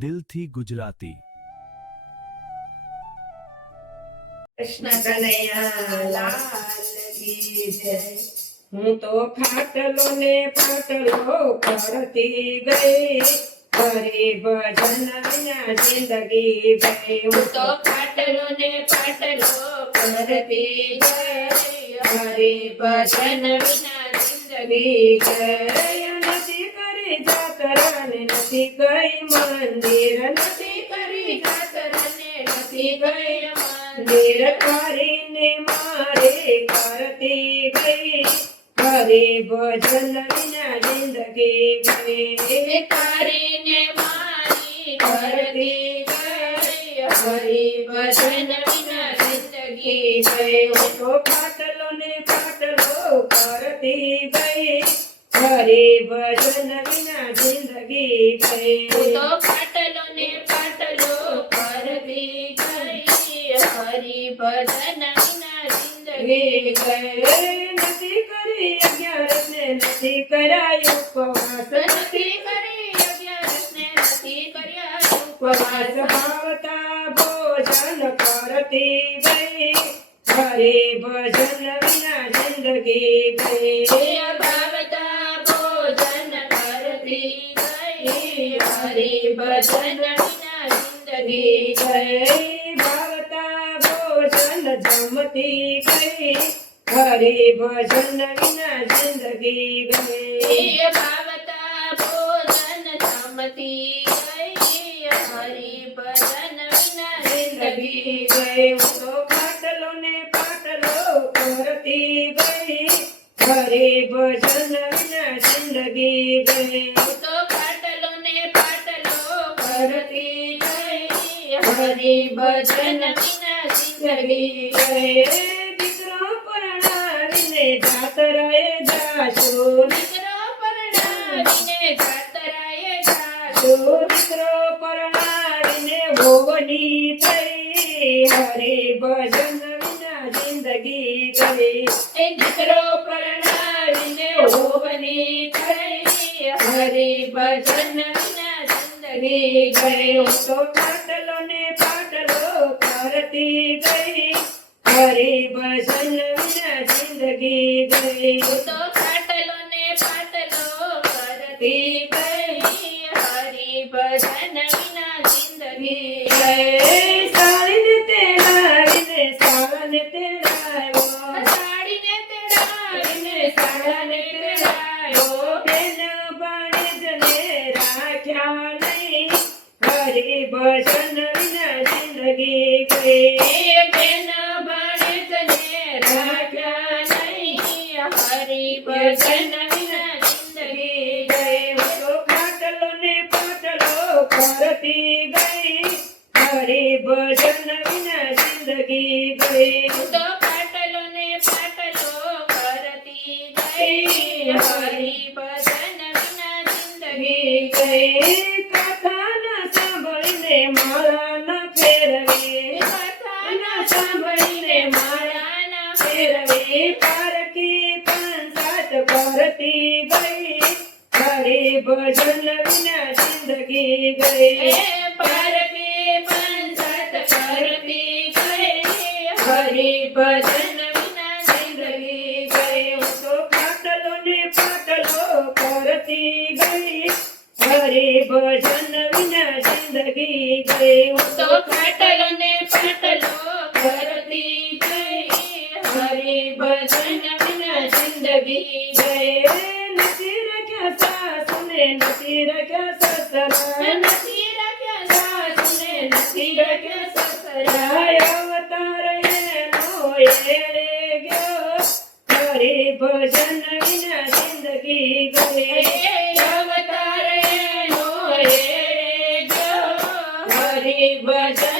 દિલથી ગુજરાતી। કૃષ્ણ કનૈયા લાલ કી જય। હું તો ખાટલો ને પાટલો કરતી ગઈ, હરે ભજન વિના જિંદગી ગઈ। હું તો ખાટલો ને પાટલો કરતી ગઈ, હરે ભજન વિના જિંદગી ગઈ। નથી કરી જાતરા ને નથી ગઈ મંદિર, નથી કરી જાતરા ને નથી ગઈ મંદિર, કરીને મારે કરતી ગઈ, હરે ભજન વિના જિંદગી ગઈ। કરીને મારી કરતી ગઈ, હરે ભજન વિના જિંદગી ગઈ। હું તો ખાટલો ને પાટલો કરતી ગઈ, હરે ભજન વિના જિંદગી ગઈ। હું તો ખાટલો ને પાટલો કરતી ગઈ, હરે ભજન વિના જિંદગી ગઈ। નથી કરી અગિયારસ ને નથી કર્યા ઉપવાસ, નથી કરી અગિયારસ ને નથી કર્યા ઉપવાસ, ભાવતા ભોજન કરતી ગઈ, હરે ભજન વિના જિંદગી ગઈ। ભાવતા ભોજન કરતી ગઈ, હરે ભજન વિના જિંદગી ગઈ। ભાવતા ભોજન જમતી ગઈ, હરે ભજન વિના જિંદગી ગઈ। ભાવતા ભોજન જમતી ગઈ, હરે ભજન વિના જિંદગી ગઈ। હું તો ખાટલો ને પાટલો કરતી ગઈ, હરે ભજન વિના જિંદગી ગઈ। હું તો ખાટલો ને પાટલો કરતી ગઈ, હરે ભજન વિના જિંદગી ગઈ। દીકરો પરણાવીને જાતરાએ જાશો, દીકરો પરણાવીને જાતરાએ જાશો, દીકરો પરણાવીને ભોગની થઈ, હરે ભજન વિના જિંદગી ગઈ। દીકરો પરણાવીને ભોગની થઈ, હરે ભજન વિના જિંદગી ગઈ। હું તો ખાટલો ને પાટલો કરતી ગઈ, હરે ભજન વિના જિંદગી ગઈ। હું તો ખાટલો ને પાટલો કરતી ગઈ, હરે ભજન વિના જિંદગી ગઈ। સાડીને તેડાવીને સાળાને તેડાવ્યો, સાડીને તેડાવીને સાળાને તેડાવ્યો, બેન ભાણેજને રાખ્યા નહીં, હરે ભજન વિના જિંદગી ગઈ। બેન ભાણેજને રાખ્યા નહીં, હરે ભજન વિના જિંદગી ગઈ। હું તો ખાટલો ને પાટલો કરતી ગઈ, હરે ભજન વિના જિંદગી ગઈ। હું તો ખાટલો ને પાટલો કરતી ગઈ, હરે ભજન વિના જિંદગી ગઈ। કથા ન સાંભળીને માળા ન ફેરવે, કથા ન સાંભળીને માળા ન ફેરવે, પારકી પંચાત કરતી ગઈ, હરે ભજન વિના જિંદગી ગઈ। પારકી પંચાત કરતી ગઈ, હરે ભજન વિના જિંદગી ગઈ। હું તો ખાટલો ને પાટલો કરતી ગઈ, હરે ભજન વિના જિંદગી ગઈ। હું તો ખાટલો ને પાટલો કરતી ગઈ, હરે ભજન વિના જિંદગી ગઈ। નથી રાખ્યા સાસુ ને નથી રાખ્યા સસરા, નથી રાખ્યા સાસુ ને નથી રાખ્યા સસરા, અવતાર એનો એળે ગયો, હરે ભજન વિના જિંદગી ગઈ। અવતાર એનો એળે ગયો, હરે ભજન